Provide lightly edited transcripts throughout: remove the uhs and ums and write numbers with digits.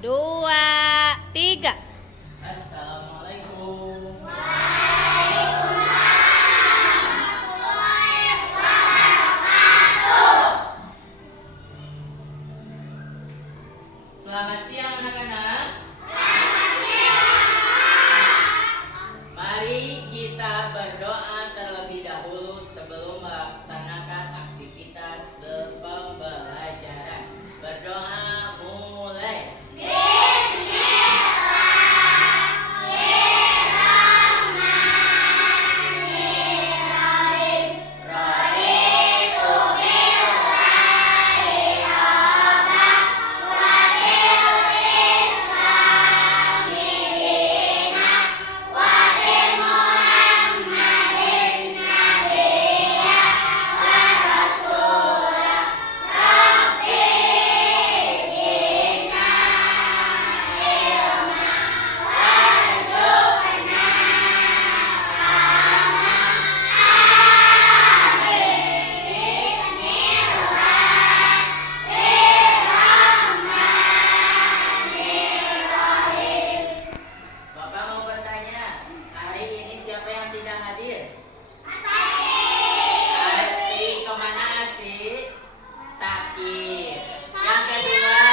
dua, tiga. Assalamualaikum. Selamat siang anak-anak. Mari kita berdoa terlebih dahulu sebelum melaksanakan aktivitas pembelajaran. Berdoa mulai. Bapak mau bertanya, hari ini siapa yang tidak hadir? Asik, kemana Asik? Sakit. Yang kedua,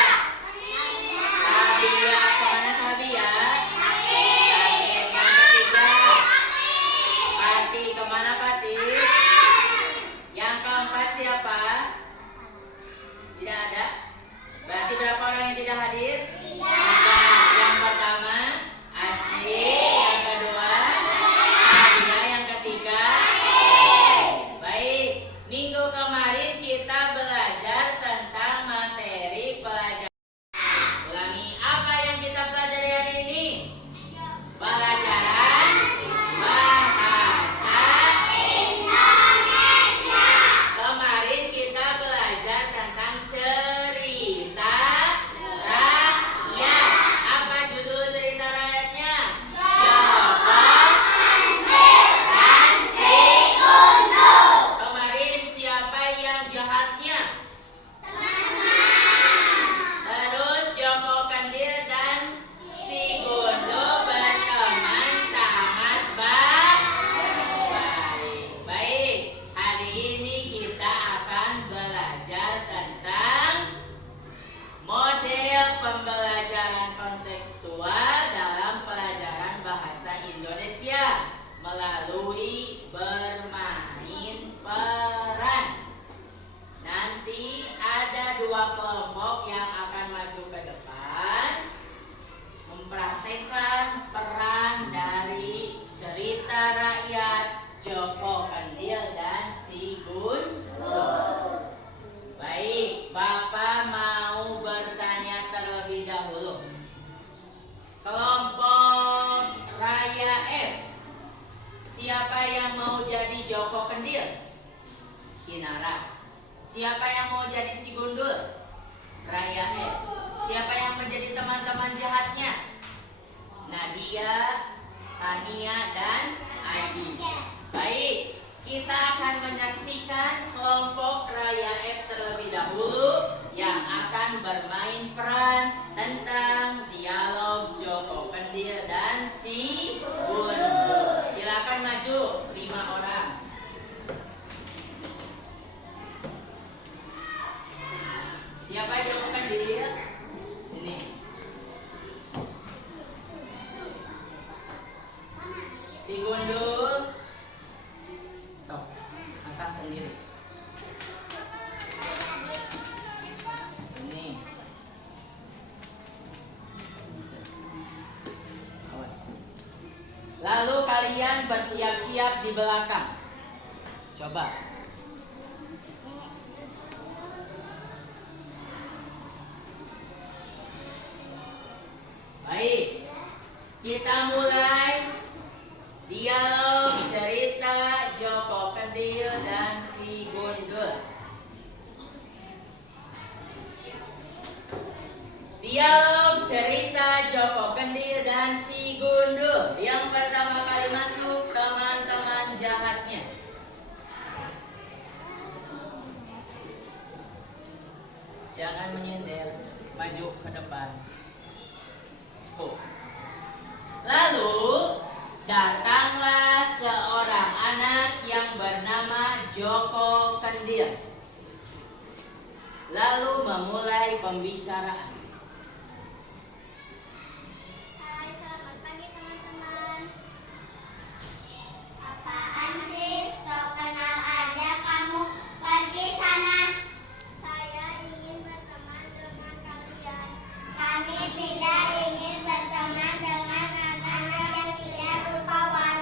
Sabia, kemana Sabia? Sakit. Yang ketiga, Pati, kemana Pati? Yang keempat siapa? Tidak ada? Berarti berapa orang yang tidak hadir? Tiga. Yang pertama, Asik. Yang kedua, Sabia. Yang ketiga, baik. Minggu kemarin kita belajar tentang materi pelajaran. Ulangi, apa yang kita pelajari hari ini? Pelajaran bahasa Indonesia. Kemarin kita belajar tentang cerita rakyat. Apa judul cerita rakyatnya? Joko dan si Gundul. Kemarin siapa yang jahatnya? Terus Joko Kendil dan si Gundul berteman sangat baik. Baik, hari ini kita akan belajar tentang model pembelajaran kontekstual dalam pelajaran bahasa Indonesia melalui bermain peran. Nanti ada dua kelompok yang akan maju ke depan mempraktekkan peran dari cerita rakyat Joko Kendil dan si Gundul. Baik, Bapak mau bertanya terlebih dahulu. Kelompok Raya F, siapa yang mau jadi Joko Kendil? Kinara. Siapa yang mau jadi si Gundul? Raya F. Siapa yang menjadi teman-teman jahatnya? Nadia, Tania, dan Ajis. Baik, kita akan menyaksikan kelompok Raya F terlebih dahulu yang akan bermain peran tentang dialog Joko Kendil dan si Gundul. Silakan maju 5 orang. Siapa Joko Kendil? Sini. Si Gundul, sok pasang sendiri. Ini. Awas. Lalu kalian bersiap-siap di belakang. Coba. Baik, kita mulai dialog cerita Joko Kendil dan si Gundul. Dialog cerita Joko Kendil dan si Gundul. Yang pertama kali masuk teman-teman jahatnya. Jangan menyender, maju ke depan. Oh. Lalu datanglah seorang anak yang bernama Joko Kendil. Lalu memulai pembicaraan. Hai, selamat pagi teman-teman. Apaan sih? Sok kenal aja kamu. Pergi sana. Saya ingin berteman dengan kalian. Kami tidak ingin berteman dengan anak-anak yang tidak rupawan.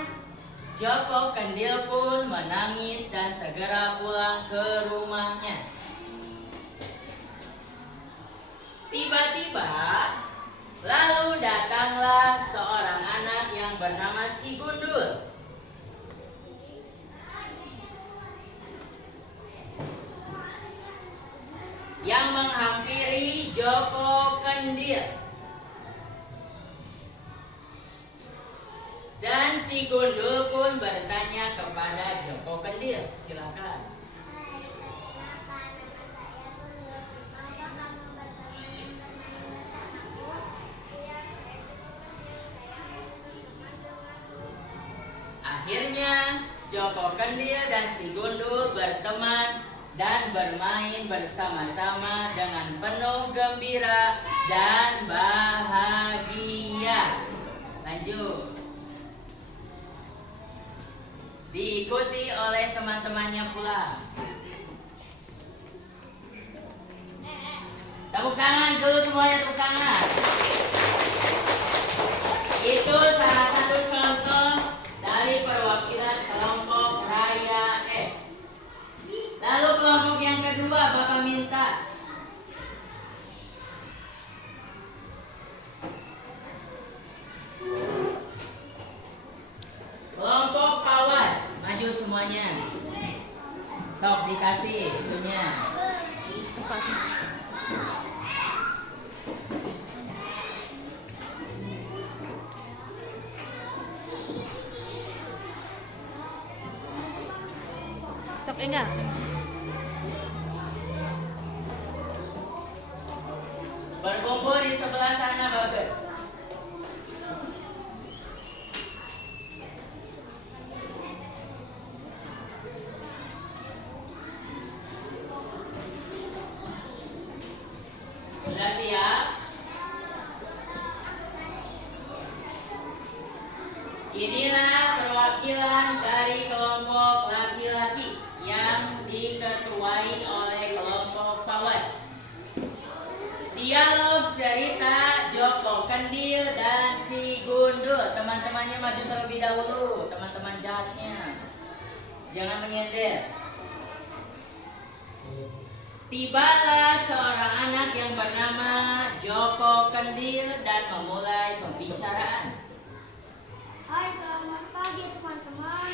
Joko Kendil pun menangis dan segera pulang ke rumahnya. Tiba-tiba, lalu datanglah seorang anak yang bernama si Gundul. Yang menghampiri Joko Kendil. Dan si Gundul pun bertanya kepada Joko Kendil. Silakan. Hai, kenapa nama saya Gundul? Mau kamu bermain bersamaku? Iya, saya Joko Kendil. Saya mau berteman denganmu. Akhirnya Joko Kendil dan si Gundul berteman dan bermain bersama-sama dengan penuh gembira dan bahagia. Lanjut. Diikuti oleh teman-temannya pula. Tepuk tangan dulu semuanya, tepuk tangan. Itu salah satu contoh dari perwakilan kelompok Raya F. Lalu kelompok yang kedua Bapak minta. Kelompok Pawas, maju semuanya. Sok dikasih itunya. Sok enggak? Berkumpul di sebelah sana, Bapak. Sudah siap? Inilah perwakilan dari kelompok laki-laki yang diketuai oleh kelompok Pawas. Dialog cerita Joko Kendil dan si Gundul. Teman-temannya maju terlebih dahulu, teman-teman jahatnya. Jangan menyender. Tibalah seorang anak yang bernama Joko Kendil dan memulai pembicaraan. Hai, selamat pagi teman-teman.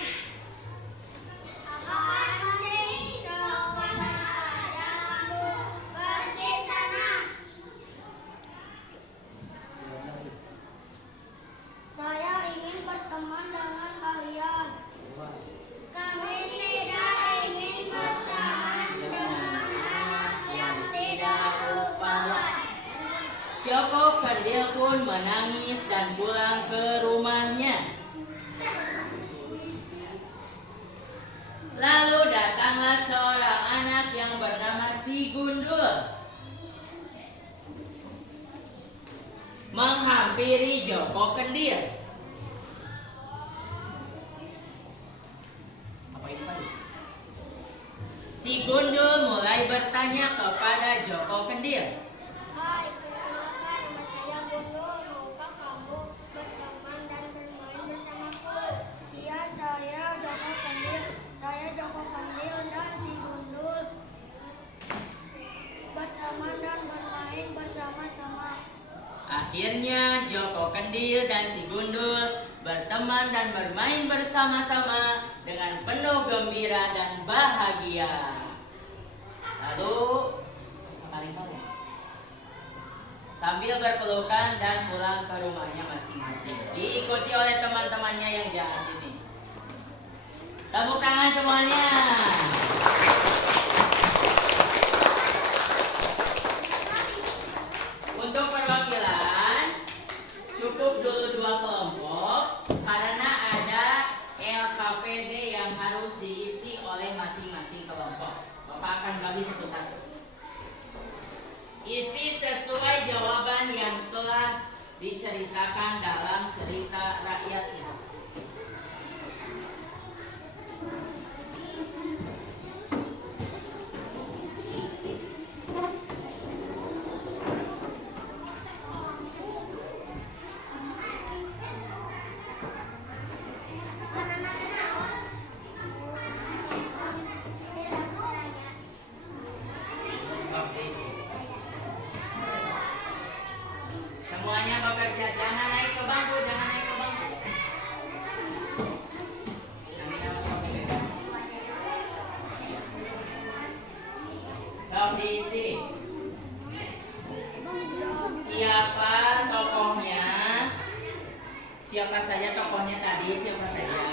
Apaan sih? Sok kenal aja kamu. Pergi sana. Saya ingin berteman dengan kalian. Kami tidak ingin berteman dengan anak yang tidak rupawan. Joko Kendil pun menangis dan pulang ke rumahnya. Lalu datanglah seorang anak yang bernama si Gundul. Menghampiri Joko Kendil. Apa ini, Pak? Si Gundul mulai bertanya kepada Joko Kendil. Hai, perkenalkan nama saya Gundul. Maukah kamu berteman dan bermain bersamaku? Iya, saya Joko Kendil. Saya Joko Kendil dan si Gundul berteman dan bermain bersama-sama. Akhirnya Joko Kendil dan si Gundul berteman dan bermain bersama-sama dengan penuh gembira dan bahagia. Lalu kalian sambil berpelukan dan pulang ke rumahnya masing-masing. Diikuti oleh teman-temannya yang jahat ini. Tepuk tangan semuanya. Untuk perwakilan bagi satu-satu. Isi sesuai jawaban yang telah diceritakan dalam cerita rakyatnya. Semuanya bekerja, jangan naik ke bangku, jangan naik ke bangku. Nanti nama sampai bebas. Sok diisi. Siapa tokohnya? Siapa saja tokohnya tadi? Siapa saja?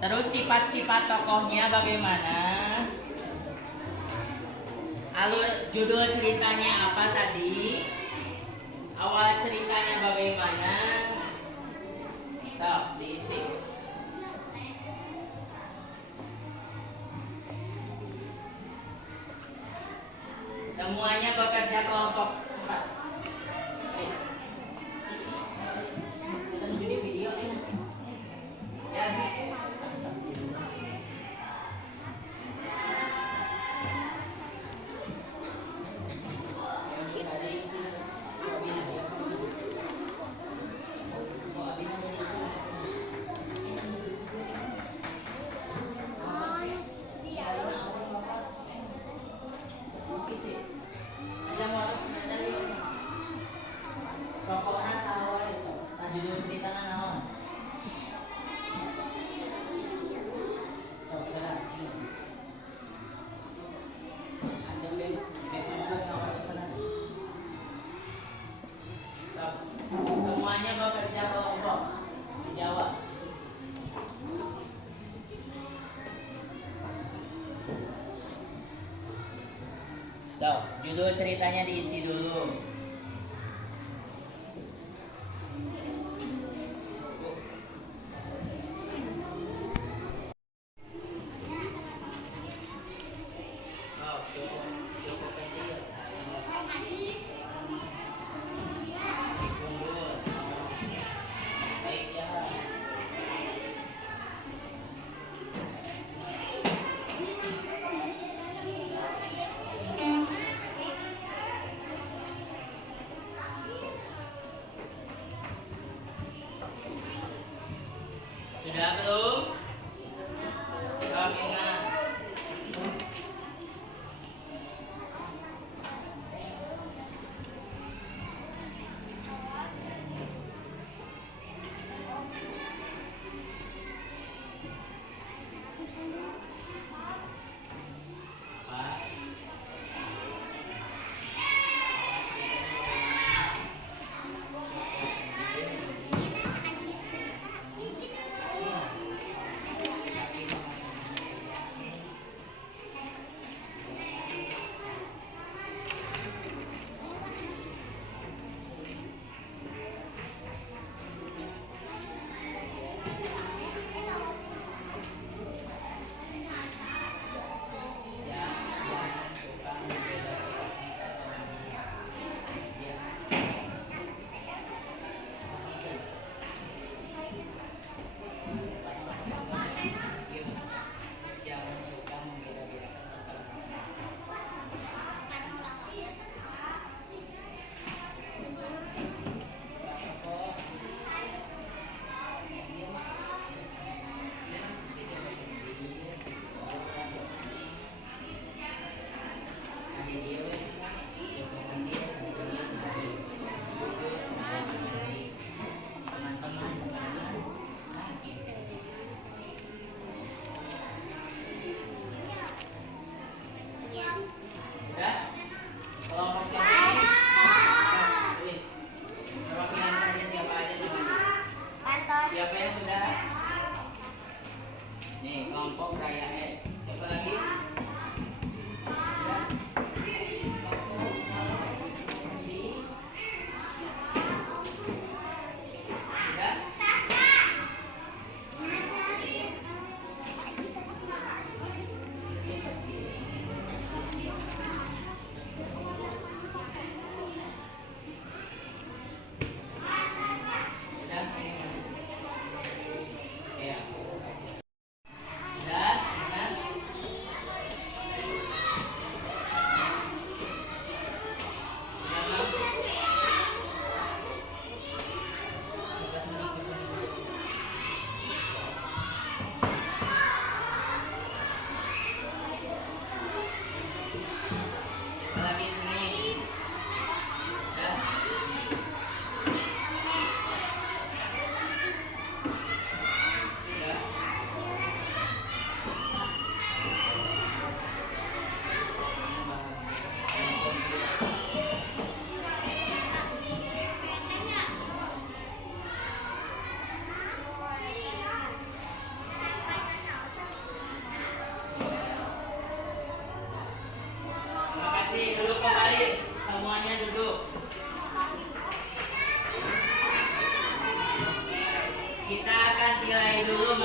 Terus sifat-sifat tokohnya bagaimana? Alur judul ceritanya apa tadi? Awal ceritanya bagaimana? Sok diisi. Semuanya bekerja kelompok. Cepat. Kita nunjuk di video ini. Ya. Pokoknya sawah ya sob. Nah judul ceritanya naon? Sob serah ini. Aja bebas nomor pesanan. Sob semuanya bekerja kelompok. Dijawab. Sob judul ceritanya diisi dulu.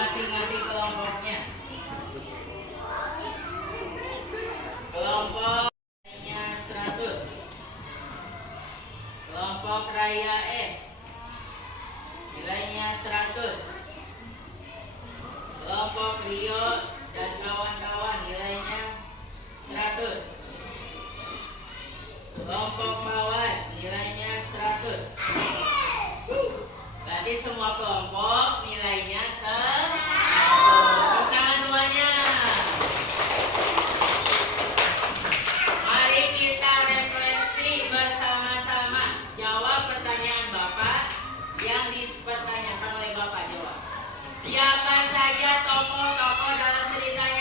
masing-masing kelompoknya. Kelompok nilainya 100. Kelompok raya F nilainya 100. Kelompok Rio dan kawan-kawan nilainya 100. Kelompok Mawas nilainya 100. Berarti semua kelompok nilainya 100. Tepuk tangan semuanya. Mari kita refleksi bersama-sama. Jawab pertanyaan Bapak yang dipertanyakan oleh Bapak. Jawab. Siapa saja tokoh-tokoh dalam ceritanya?